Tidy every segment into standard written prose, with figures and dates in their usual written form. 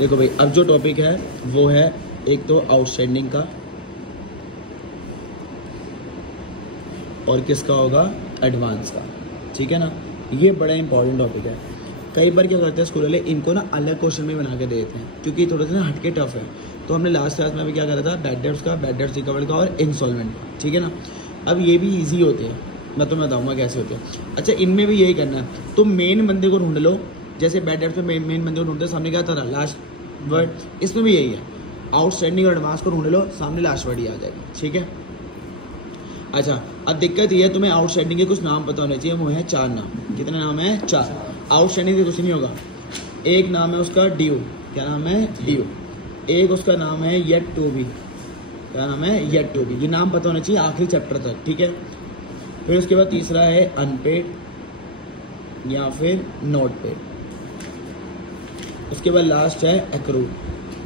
देखो भाई, अब जो टॉपिक है वो है एक तो आउटस्टैंडिंग का, और किसका होगा, एडवांस का। ठीक है ना, ये बड़ा इंपॉर्टेंट टॉपिक है। कई बार क्या करते हैं स्कूल वाले, इनको ना अलग क्वेश्चन में बना के दे देते हैं क्योंकि थोड़ा सा ना हटके टफ है। तो हमने लास्ट क्लास में भी क्या करा था, बैड डेट्स का, बैड डेट्स रिकवर्ड का और इंस्टॉलमेंट का। ठीक है ना, अब ये भी ईजी होते हैं, मैं तुम्हें बताऊंगा कैसे होते हैं। अच्छा, इनमें भी यही करना है, तुम मेन बंदे को ढूंढ लो। जैसे बैड डेट्स में मेन बंदे को ढूंढते सामने क्या था, लास्ट वर्ड, इसमें भी यही है। आउटस्टैंडिंग और एडवांस को ढूंढ लो, सामने लास्ट वर्ड ही आ जाएगा। ठीक है। अच्छा, अब दिक्कत ये है, तुम्हें आउटस्टैंडिंग के कुछ नाम पता होने चाहिए, वो है 4 नाम। कितने नाम है, 4। आउटस्टैंडिंग से कुछ नहीं होगा। एक नाम है उसका ड्यू, क्या नाम है, ड्यू। एक उसका नाम है येट टू बी, क्या नाम है, येट टू बी। ये नाम पता होना चाहिए आखिरी चैप्टर तक। ठीक है। फिर उसके बाद तीसरा है अनपेड या फिर नॉट पेड। उसके बाद लास्ट है एक्रूड।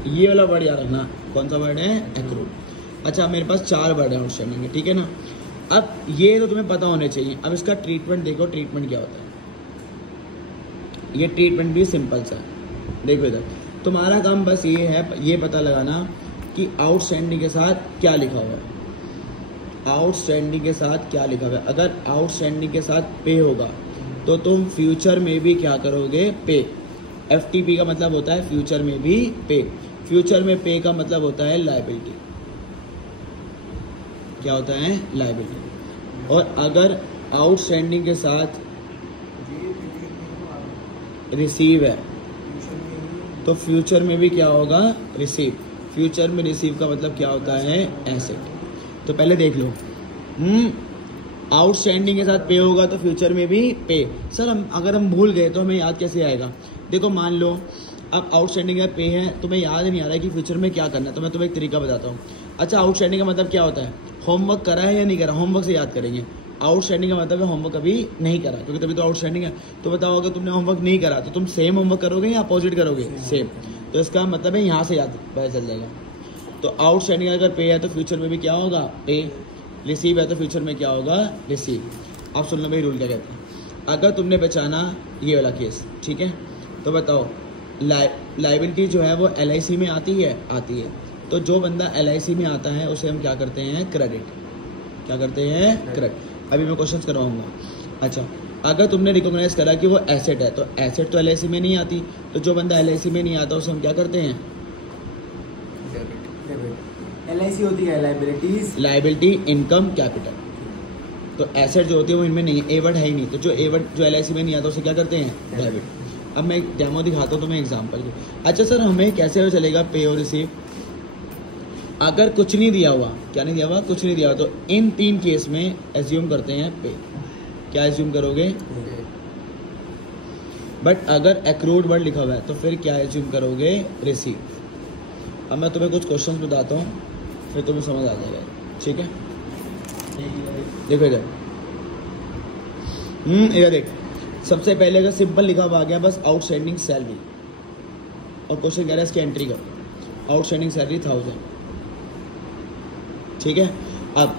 ये वाला वर्ड याद रखना, कौन सा वर्ड है, एक्रूड। अच्छा, मेरे पास 4 वर्ड है आउटस्टैंडिंग के। ठीक है ना, अब ये तो तुम्हें पता होने चाहिए। अब इसका ट्रीटमेंट देखो, ट्रीटमेंट क्या होता है। ये ट्रीटमेंट भी सिंपल सा है। देखो इधर, तुम्हारा काम बस ये है, ये पता लगाना कि आउटस्टैंडिंग के साथ क्या लिखा हुआ है। आउटस्टैंडिंग के साथ क्या लिखा हुआ है। अगर आउटस्टैंडिंग के साथ पे होगा तो तुम फ्यूचर में भी क्या करोगे, पे। FTP का मतलब होता है फ्यूचर में भी पे। फ्यूचर में पे का मतलब होता है लायबिलिटी। क्या होता है, लायबिलिटी। और अगर आउटस्टैंडिंग के साथ रिसीव है तो फ्यूचर में भी क्या होगा, रिसीव। फ्यूचर में रिसीव का मतलब क्या होता है, एसेट। तो पहले देख लो, आउटस्टैंडिंग के साथ पे होगा तो फ्यूचर में भी पे। सर अगर हम भूल गए तो हमें याद कैसे आएगा। देखो मान लो अब आउटस्टैंडिंग का पे है, तुम्हें याद नहीं आ रहा है कि फ्यूचर में क्या करना है, तो मैं तुम्हें एक तरीका बताता हूँ। अच्छा, आउटस्टैंडिंग का मतलब क्या होता है, होमवर्क करा है या नहीं करा, होमवर्क से याद करेंगे। आउटस्टैंडिंग का मतलब है होमवर्क अभी नहीं करा, क्योंकि तभी तो आउटस्टैंडिंग है। तो बताओ, अगर तुमने होमवर्क नहीं करा तो तुम सेम होमवर्क करोगे या अपोजिट करोगे, सेम। तो इसका मतलब है यहाँ से याद पता चल जाएगा। तो आउटस्टैंडिंग अगर पे है तो फ्यूचर में भी क्या होगा, पे। रिसीव है तो फ्यूचर में क्या होगा, रिसीव। आप सुन लो भाई रूल क्या कहते हैं। अगर तुमने बचाना ये वाला केस, ठीक है, तो बताओ लाइबिलिटी जो है वो LIC में आती है, आती है। तो जो बंदा LIC में आता है उसे हम क्या करते हैं, क्रेडिट। क्या करते हैं, क्रेडिट। अभी मैं क्वेश्चन करवाऊंगा। अच्छा, अगर तुमने रिकॉग्नाइज करा कि वो एसेट है, तो एसेट तो LIC में नहीं आती, तो जो बंदा LIC में नहीं आता उसे हम क्या करते हैं, LIC होती है लाइबिलिटीज, लाइबिलिटी, इनकम, कैपिटल। तो एसेट जो होती है वो इनमें नहीं है, ए वर्ड है ही नहीं। तो जो ए वर्ड जो LIC में नहीं आता उसे क्या करते हैं, डेबिट। अब मैं एक डेमो दिखाता हूँ तुम्हें एग्जांपल की। अच्छा सर, हमें कैसे चलेगा पे और रिसीव। अगर कुछ नहीं दिया हुआ, क्या नहीं दिया हुआ, कुछ नहीं दिया हुआ, तो इन 3 केस में एज्यूम करते हैं पे। क्या एज्यूम करोगे, बट अगर एक्रूड वर्ड लिखा हुआ है तो फिर क्या एज्यूम करोगे, रिसीव। अब मैं तुम्हें कुछ क्वेश्चंस बताता हूँ, फिर तुम्हें समझ आ जाएगा। ठीक है, देखो इधर, इधर देख। सबसे पहले अगर सिंपल लिखा हुआ आ गया बस आउटस्टैंडिंग सैलरी, और क्वेश्चन कह रहा है इसकी एंट्री करो। Outstanding salary 1000। ठीक है। अब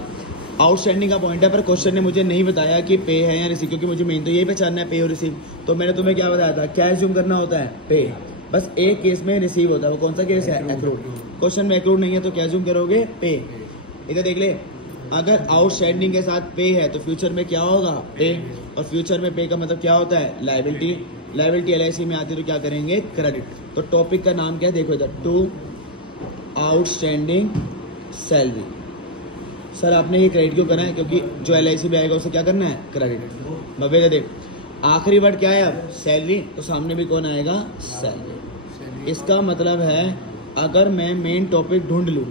आउटस्टैंडिंग का पॉइंट है, पर क्वेश्चन ने मुझे नहीं बताया कि पे है या रिसीव, क्योंकि मुझे मेन तो यही पहचानना है, पे और रिसीव। तो मैंने तुम्हें क्या बताया था, क्या एज्यूम करना होता है, पे। बस एक केस में रिसीव होता है, वो कौन सा केस है, एक्रूड। क्वेश्चन में एक्रूड नहीं है तो क्या एज्यूम करोगे, पे। इधर देख ले, अगर आउटस्टैंडिंग के साथ पे है तो फ्यूचर में क्या होगा, पे। और फ्यूचर में पे का मतलब क्या होता है, लायबिलिटी। लायबिलिटी LIC में आती है तो क्या करेंगे, क्रेडिट। तो टॉपिक का नाम क्या है, देखो इधर, टू आउटस्टैंडिंग सैलरी। सर आपने ये क्रेडिट क्यों करना है, क्योंकि जो LIC में आएगा उसे क्या करना है, क्रेडिट। बबे देख, आखिरी वर्ड क्या है अब, सैलरी, तो सामने भी कौन आएगा, सैलरी। इसका मतलब है अगर मैं मेन टॉपिक ढूंढ लूँ,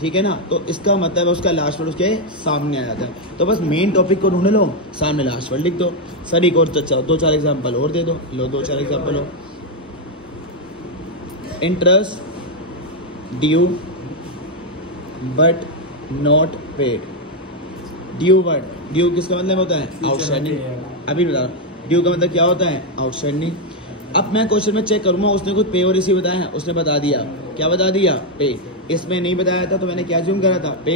ठीक है ना, तो इसका मतलब है उसका लास्ट वर्ड उसके सामने आ जाता है। तो बस मेन टॉपिक को ढूंढ लो, सामने लास्ट वर्ड लिख दो। सर एक और 2-4 एग्जाम्पल और दे दो, लो 2-4 एग्जाम्पल हो। Interest due but not paid. Due word, due किसका मतलब होता है, आउटस्टैंडिंग। अभी बता रहा हूँ ड्यू का मतलब क्या होता है, आउटस्टैंडिंग। अब मैं क्वेश्चन में चेक करूंगा, उसने कुछ पे और रिसीव बताया, उसने बता दिया, क्या बता दिया, पे। इसमें नहीं बताया था तो मैंने क्या अज्यूम करा था, पे।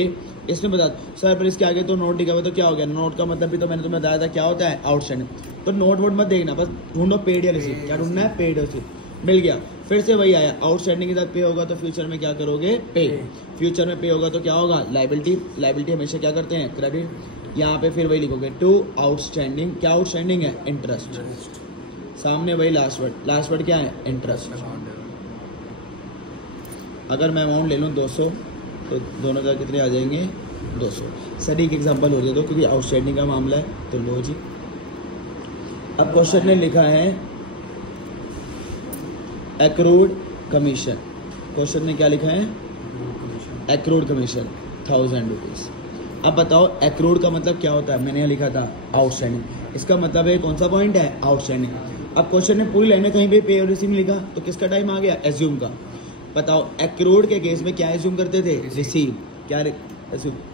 इसने बता सर पर इसके आगे तो नोट लिखा हुआ, तो क्या हो गया, नोट का मतलब भी तो मैंने तुम्हें बताया था क्या होता है, आउटस्टैंडिंग। तो नोट वोट मत देखना, बस ढूंढो पेड या रिसीव। क्या ढूंढना है, पेड और रिसीव। मिल गया। फिर से वही आया, आउटस्टैंडिंग के साथ पे होगा तो फ्यूचर में क्या करोगे, पे। फ्यूचर में पे होगा तो क्या होगा, लाइबिलिटी। लाइबिलिटी हमेशा क्या करते हैं, क्रेडिट। यहाँ पे फिर वही लिखोगे टू आउटस्टैंडिंग। क्या आउटस्टैंडिंग है, इंटरेस्ट। सामने वही लास्ट वर्ड क्या है, इंटरेस्ट। अगर मैं अमाउंट ले लूँ 200 तो दोनों का कितने आ जाएंगे, 200। सर एक एग्जांपल हो दे दो क्योंकि आउटस्टैंडिंग का मामला है। तो लो जी, अब क्वेश्चन ने लिखा है एक्रूड कमीशन। क्वेश्चन ने क्या लिखा है, एक्रूड कमीशन 1000 रुपीज़। अब बताओ एक्रूड का मतलब क्या होता है, मैंने यहाँ लिखा था आउटस्टैंडिंग। इसका मतलब है कौन सा पॉइंट है, आउटस्टैंडिंग। अब क्वेश्चन ने पूरी लाइन में कहीं भी पे और रिसीव लिखा तो किसका टाइम आ गया, एज्यूम का। बताओ एक्रूड के केस में क्या एज्यूम करते थे, रिसीव। क्या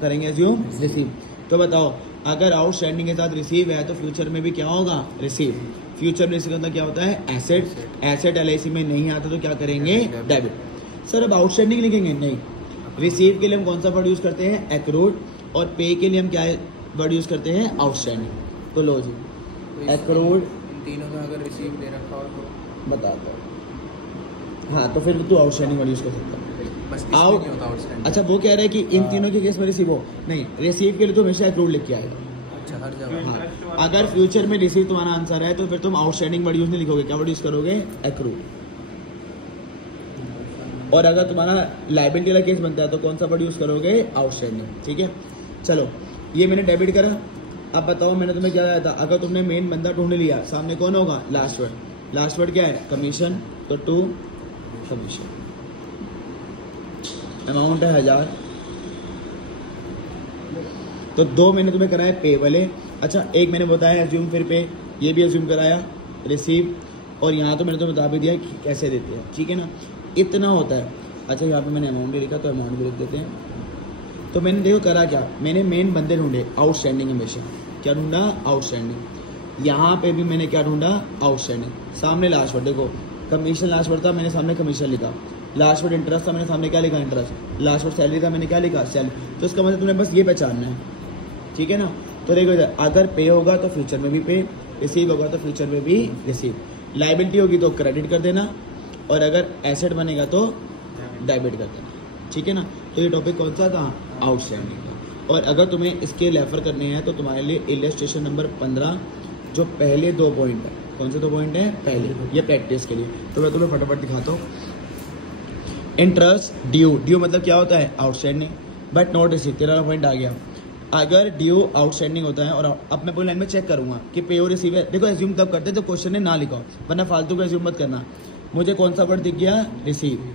करेंगे, एज्यूम रिसीव। तो बताओ अगर आउटस्टैंडिंग के साथ रिसीव है तो फ्यूचर में भी क्या होगा, रिसीव। फ्यूचर में रिसीव मतलब क्या होता है, एसेट। एसेट एलआईसी में नहीं आता तो क्या करेंगे, डेबिट। सर अब आउटस्टैंडिंग लिखेंगे, नहीं। रिसीव के लिए हम कौन सा वर्ड यूज करते हैं, एक्रूड। और पे के लिए हम क्या वर्ड यूज करते हैं, आउटस्टैंडिंग। तो लो जी, एक्रूड तीनों में अगर रिसीव दे रखा हो तो बताता हूँ। हाँ तो फिर तू आउटस्टैंडिंग वर्ड यूज कर सकता है। बस आउट, नहीं होता आउटस्टैंडिंग। अच्छा वो कह रहा है कि इन तीनों के केस में रिसीव हो, नहीं। रिसीव के लिए तो हमेशा एक्रूड लिख के आएगा। अच्छा, हर जगह। हाँ, अगर फ्यूचर में रिसीव तुम्हारा आंसर है तो फिर तुम आउटस्टैंडिंग वर्ड यूज नहीं लिखोगे, क्या वर्ड यूज करोगे, एक्रूड। और अगर तुम्हारा लायबिलिटी वाला केस बनता है तो कौन सा वर्ड यूज करोगे, आउटस्टैंडिंग। ठीक है, चलो ये मैंने डेबिट करा। अब बताओ मैंने तुम्हें क्या बताया था, अगर तुमने मेन बंदा ढूंढ लिया, सामने कौन होगा, लास्ट वर्ड। लास्ट वर्ड क्या है, कमीशन। तो टू कमीशन, अमाउंट है 1000। तो दो मैंने तुम्हें कराया पे वाले। अच्छा एक मैंने बताया एज्यूम फिर पे, ये भी एज्यूम कराया, रिसीव। और यहाँ तो मैंने तुम्हें बता भी दिया कि कैसे देते हैं, ठीक है ना, इतना होता है। अच्छा यहाँ पे मैंने अमाउंट भी लिखा तो अमाउंट भी लिख देते हैं। तो मैंने देखो करा क्या, मैंने मेन बंदे ढूंढे, आउटस्टैंडिंग हमेशा। क्या ढूंढा, आउटस्टैंडिंग। यहाँ पे भी मैंने क्या ढूंढा, आउटस्टैंडिंग। सामने लास्ट वर्ड देखो, कमीशन लास्ट वर्ड था, मैंने सामने कमीशन लिखा। लास्ट वर्ड इंटरेस्ट था, मैंने सामने क्या लिखा, इंटरेस्ट। लास्ट वर्ड सैलरी था, मैंने क्या लिखा, सैलरी। तो इसका मतलब तुम्हें बस ये पहचानना है, ठीक है ना। तो देखो इधर, अगर पे होगा तो फ्यूचर में भी पे, रिसीव होगा तो फ्यूचर में भी रिसीव। लायबिलिटी होगी तो क्रेडिट कर देना, और अगर एसेट बनेगा तो डेबिट कर देना, ठीक है ना। तो ये टॉपिक कौन सा था, आउटस्टैंडिंग का। और अगर तुम्हें इसके रेफर करने हैं तो तुम्हारे लिए इलस्ट्रेशन नंबर 15 जो पहले 2 पॉइंट है, कौन से 2 पॉइंट है, पहले ये प्रैक्टिस के लिए। तो मैं तुम्हें फटाफट दिखाता हूँ। इंटरेस्ट ड्यू, ड्यू मतलब क्या होता है, outstanding but not receive. 13 point आ गया। अगर ड्यू आउटस्टैंडिंग होता है, और अब मैं पूरी लाइन में चेक करूंगा कि पे और रिसीव है। देखो एज्यूम तब करते तो क्वेश्चन ने ना लिखा हो, वरना फालतू का एज्यूम मत करना। मुझे कौन सा वर्ड दिख गया, रिसीव।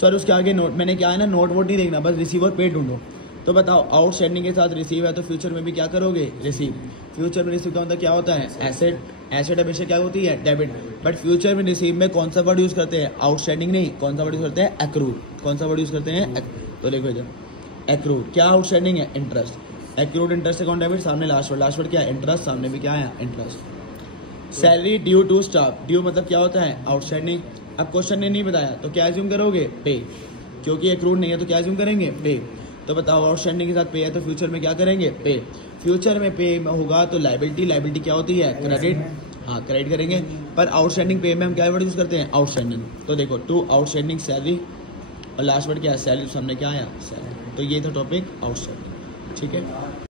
सर उसके आगे नोट, मैंने क्या है ना, नोट वोट नहीं देखना, बस रिसीव और पे ढूंढो। तो बताओ आउटस्टैंडिंग के साथ रिसीव है तो फ्यूचर में भी क्या करोगे, रिसीव। फ्यूचर में रिसीव का मतलब क्या होता है, एसेट। एसेट हमेशा क्या होती है, डेबिट। बट फ्यूचर में रिसीव में कौन सा वर्ड यूज करते हैं, आउटस्टैंडिंग नहीं, कौन सा वर्ड यूज करते हैं, एक्रूड। कौन सा वर्ड यूज करते हैं, तो देखो इधर एक्रूड। क्या आउटस्टैंडिंग है, interest. Accrued interest account debit, सामने लास्ट वर्ड क्या है, इंटरेस्ट, सामने भी क्या है, interest. Salary due to staff, due मतलब क्या होता है, आउटस्टैंडिंग। अब क्वेश्चन ने नहीं बताया तो क्या एज्यूम करोगे, पे, क्योंकि एक्रूड नहीं है तो क्या एज्यूम करेंगे, पे। तो बताओ आउटस्टैंडिंग के साथ पे है तो फ्यूचर में क्या करेंगे, पे। फ्यूचर में पे होगा तो लायबिलिटी, लायबिलिटी क्या होती है, क्रेडिट। हाँ क्रेडिट करेंगे। पर आउटस्टैंडिंग पे में हम क्या वर्ड यूज करते हैं, आउटस्टैंडिंग। तो देखो टू आउटस्टैंडिंग सैलरी, और लास्ट वर्ड क्या है, सैलरी, सामने क्या आया, सैलरी। तो ये था टॉपिक आउटस्टैंडिंग, ठीक है।